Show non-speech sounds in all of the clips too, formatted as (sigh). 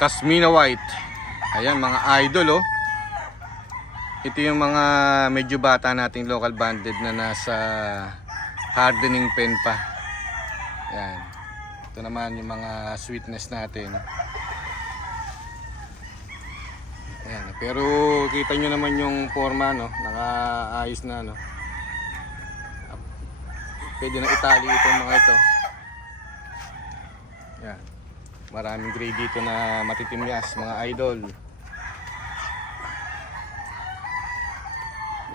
Casmina White. Ayan, mga idol oh. Ito yung mga medyo bata nating local banded na nasa hardening pen pa. Ayan. Ito naman yung mga sweetness natin. Ayan. Pero kita nyo naman yung forma, no? Nakaayos na, no? Pwede na itali itong mga ito. Ayan. Maraming grade dito na matitimyas, mga idol.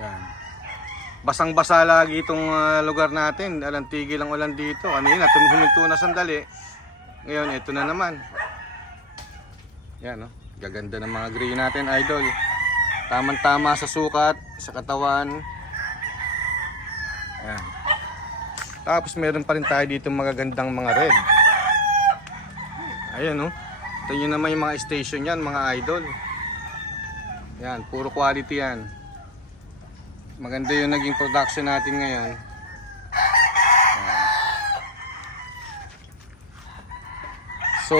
Yan. Basang-basa lagi itong ah, lugar natin. Alang tigil ang ulan dito. Kanina, huminto na sandali. Ngayon, ito na naman. Yan, no? Gaganda ng mga gray natin, idol. Tamang-tama sa sukat, sa katawan. Yan. Tapos meron pa rin tayo dito magagandang mga red. Ayan, no? Ito nyo naman yung mga station yan, mga idol. Yan, puro quality yan. Maganda yung naging production natin ngayon. So,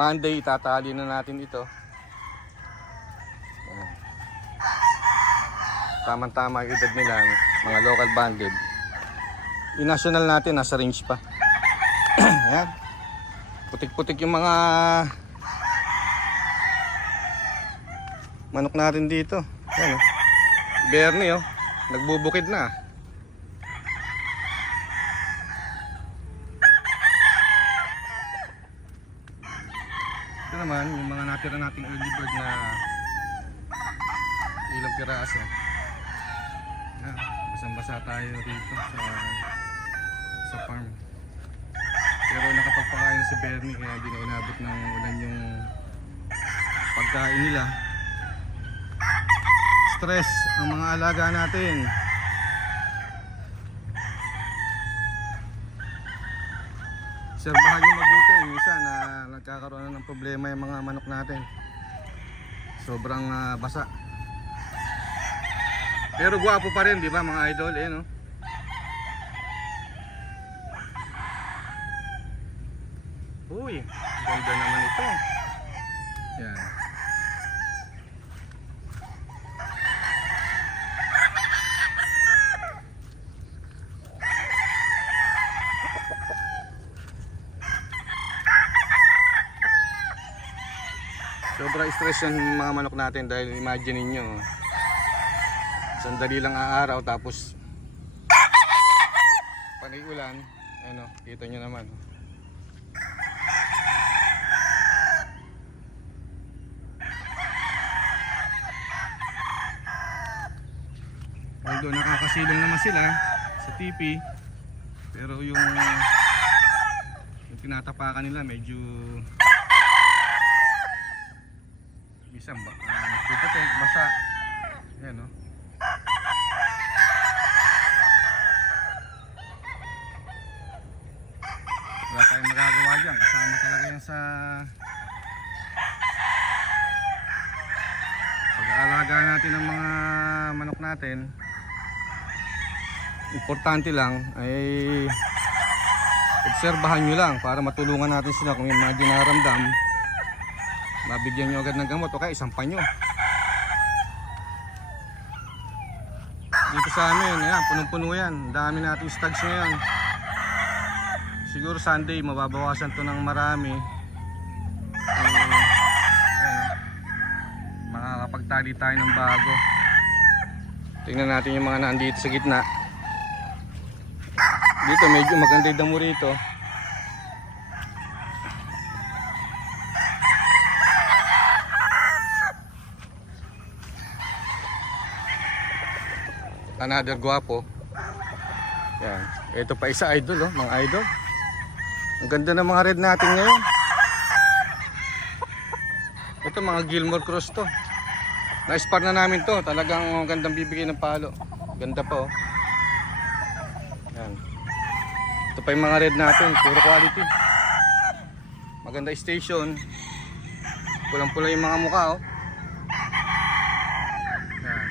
Monday, tatali na natin ito. Tama-tama yung edad nila, mga local banded. Yung national natin, nasa range pa. (clears throat) Yan. Putik-putik yung mga manok natin dito. Yan, oh. Bernie, oh. Nagbubukid na. Ito naman, yung mga natira nating early bird na ilang piraso. Yan. Basang-basa tayo dito sa sa farm. Pero nakapagpakain si Bernie kaya di na inabot ng ulan yung pagkain nila. Stress ang mga alaga natin. Obserbahan nyo mabuti. Minsan na nagkakaroon na ng problema yung mga manok natin. Sobrang ah, basa. Pero gwapo pa rin, di ba mga idol? Eh, no? Uy, ganda naman ito. Yan. Sobra stress yung mga manok natin dahil imagine ninyo sandali lang aaraw tapos panay ulan ano kita nyo naman although nakakasilong naman sila sa TV pero yung yung tinatapakan nila medyo minsan ba? Uh, nagpuputik basa. Yan no wala tayong magagawa dyan. Kasama talaga yan sa pag-aalaga natin ng mga manok natin importante lang ay obserbahan nyo lang para matulungan natin sila kung may mga dinaramdam. Mabigyan nyo agad ng gamot o kaya isampan nyo. Dito sa amin yan, punong-puno yan. Dami nating stags ngayon. Siguro Sunday mababawasan to ng marami. Makakapagtali tayo ng bago. Tingnan natin yung mga nandito sa gitna dito medyo maganda yung damo rito. Another guwapo. Yan. Ito pa isa idol oh mga idol. Ang ganda ng mga red natin ngayon. Ito mga Gilmore Cross to. Na-spar na namin to. Talagang gandang bibigay ng palo. Ganda pa oh yan ito pa yung mga red natin puro quality maganda station pulang pula yung mga mukha oh yan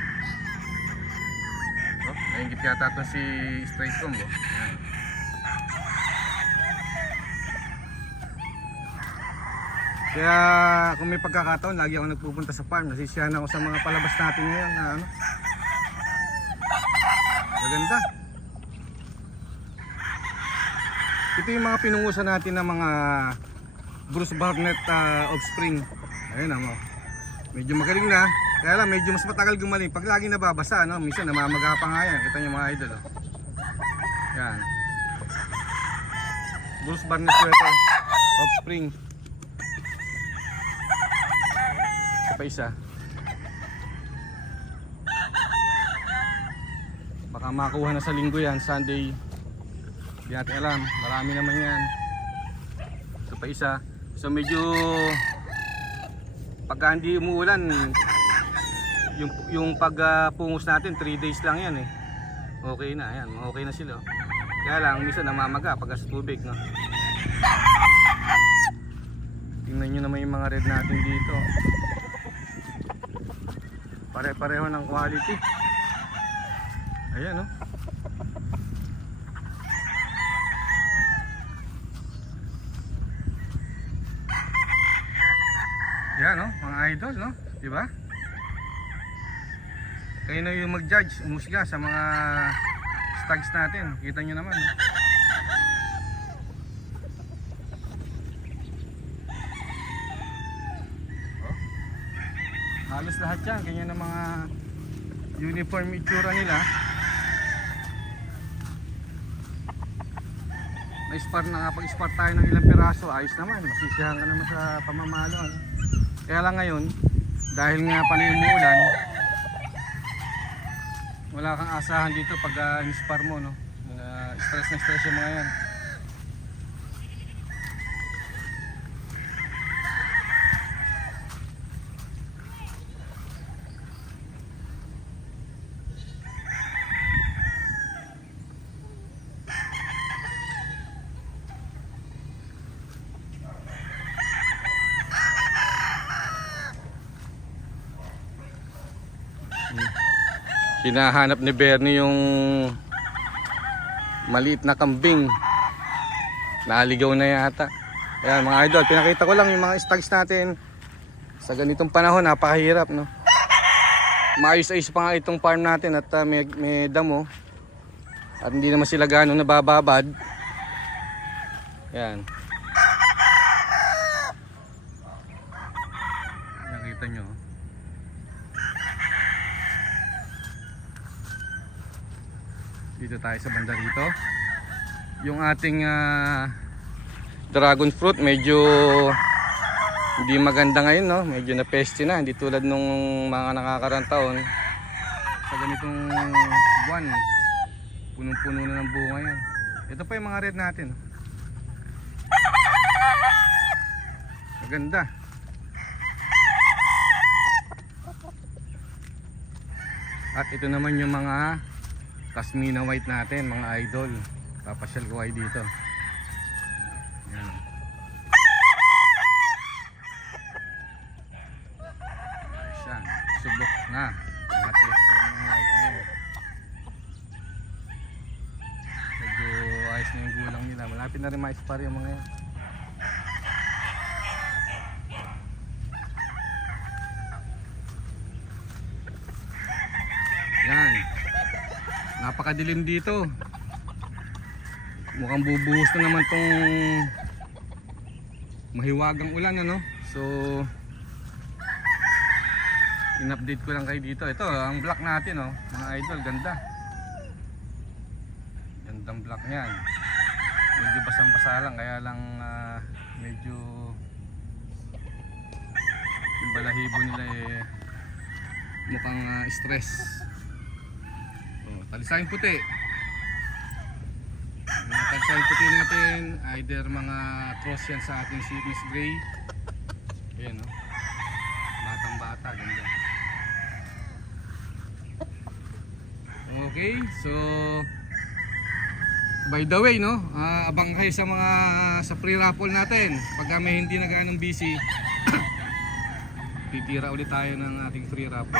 oh, naingit yata to si straight combo yan Kaya kung may pagkakataon, lagi ako nagpupunta sa farm. Nasisiyahan ako sa mga palabas natin ngayon na ano. Maganda. Ito yung mga pinungusan natin ng mga Bruce Barnett uh, offspring. Ayun mo. Medyo magaling na. Kaya lang medyo mas matagal gumaling. Pag lagi nababasa, no? minsan namamaga pa nga yan. Kita niyo mga idol. Oh. Yan. Bruce Barnett sweater. Offspring. Isa pa isa. Baka makuha na sa linggo yan, Sunday. Hindi natin alam. Marami naman yan. Ito pa isa. So medyo pagka hindi umuulan, yung, yung pagpungos natin, 3 days lang yan eh. Okay na, yan. Okay na sila. Kaya lang, minsan namamaga pagka sa tubig, no? Tingnan nyo naman yung mga red natin dito. Pare-pareho ng quality. Ayan, no? Yan, no? Mga idol, no? Di ba? Kayo na yung mag-judge, umusga sa mga stags natin. Kita nyo naman. no? Oh. Halos lahat yan. Ganyan ang mga uniform itsura nila. May spar na nga. Pag-spar tayo ng ilang piraso, ayos naman. Masisiyahan ka naman sa pamamalo. Ano? Kaya lang ngayon, dahil nga panay umuulan, wala kang asahan dito pag uh, spar mo, no? Uh, stress na stress yung mga yan. Hinahanap ni Bernie yung maliit na kambing. Naligaw na yata. Ayan mga idol, pinakita ko lang yung mga stags natin. Sa ganitong panahon, napakahirap no. Maayos-ayos pa nga itong farm natin at uh, may, may damo. At hindi naman sila gano'ng nabababad. Ayan. Nakita nyo. oh. dito tayo sa banda rito yung ating ah, dragon fruit medyo hindi maganda ngayon no? Medyo na peste na. Hindi tulad nung mga nakakarang taon. Sa ganitong buwan punong-puno na ng bunga yan. Ito pa yung mga red natin. Maganda. At ito naman yung mga Kasmina white natin mga idol. Papasyal ko kayo dito. Yan. Ayan, subok na. Mga tested mga white yun. medyo ayos na yung gulang nila. Malapit na rin ma-expire yung mga yan napakadilim dito. Mukhang bubuhos na naman tong mahiwagang ulan ano? So in-update ko lang kayo dito. Ito ang block natin oh. Mga idol ganda. Gandang block niyan. Medyo basang basa lang kaya lang ah, medyo yung balahibo nila eh mukhang ah, stress talisayang puti. Mga talisayang puti natin, either mga cross yan sa ating Sydney's Gray. Ayan no. Batang bata, ganda. Okay, so by the way no, ah, abang kayo sa mga sa free raffle natin. Pag may hindi na ganong busy, (coughs) titira ulit tayo ng ating free raffle.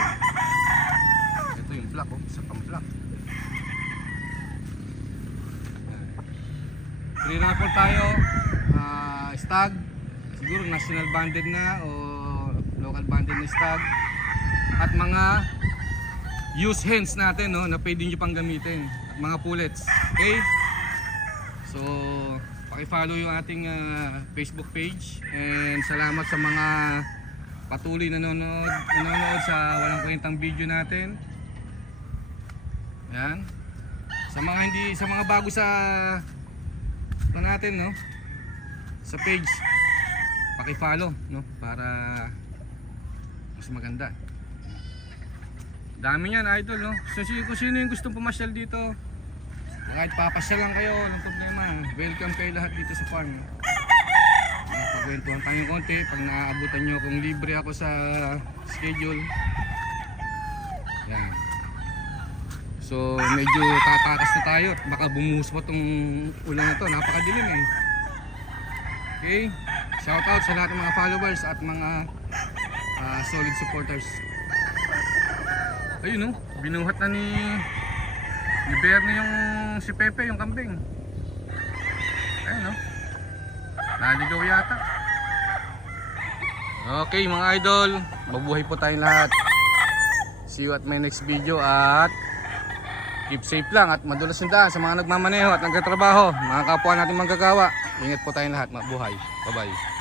Ito yung black oh, isa pang black. Free raffle tayo. ah stag, siguro national banded na o local banded na stag. At mga used hens natin no na pwede nyo pang gamitin. At mga pullets. Okay? So paki-follow yung ating ah, Facebook page. And salamat sa mga patuloy na nanonood, nanonood sa walang kwentang video natin. Yan sa mga hindi sa mga bago sa na natin no? Sa page. Paki-follow no? Para mas maganda. Dami niyan idol no? So kung sino yung gustong pumasyal dito kahit papasyal lang kayo. Walang problema. Welcome kayo lahat dito sa farm. Pagkwentuhan tayo konti. Pag naaabutan nyo kung libre ako sa schedule. Yan so medyo tatakas na tayo. Baka bumuhos pa tong ulan na to. Napakadilim eh. Okay. Shout out sa lahat ng mga followers at mga ah, solid supporters. Ayun no? Binuhat na ni ni Bernie yung si Pepe yung kambing. Ayun no? Naligaw yata. Okay mga idol. Mabuhay po tayong lahat. See you at my next video at keep safe lang at madulas yung daan sa mga nagmamaneho at nagtatrabaho. Mga kapwa natin manggagawa. Ingat po tayong lahat. Mabuhay. Bye bye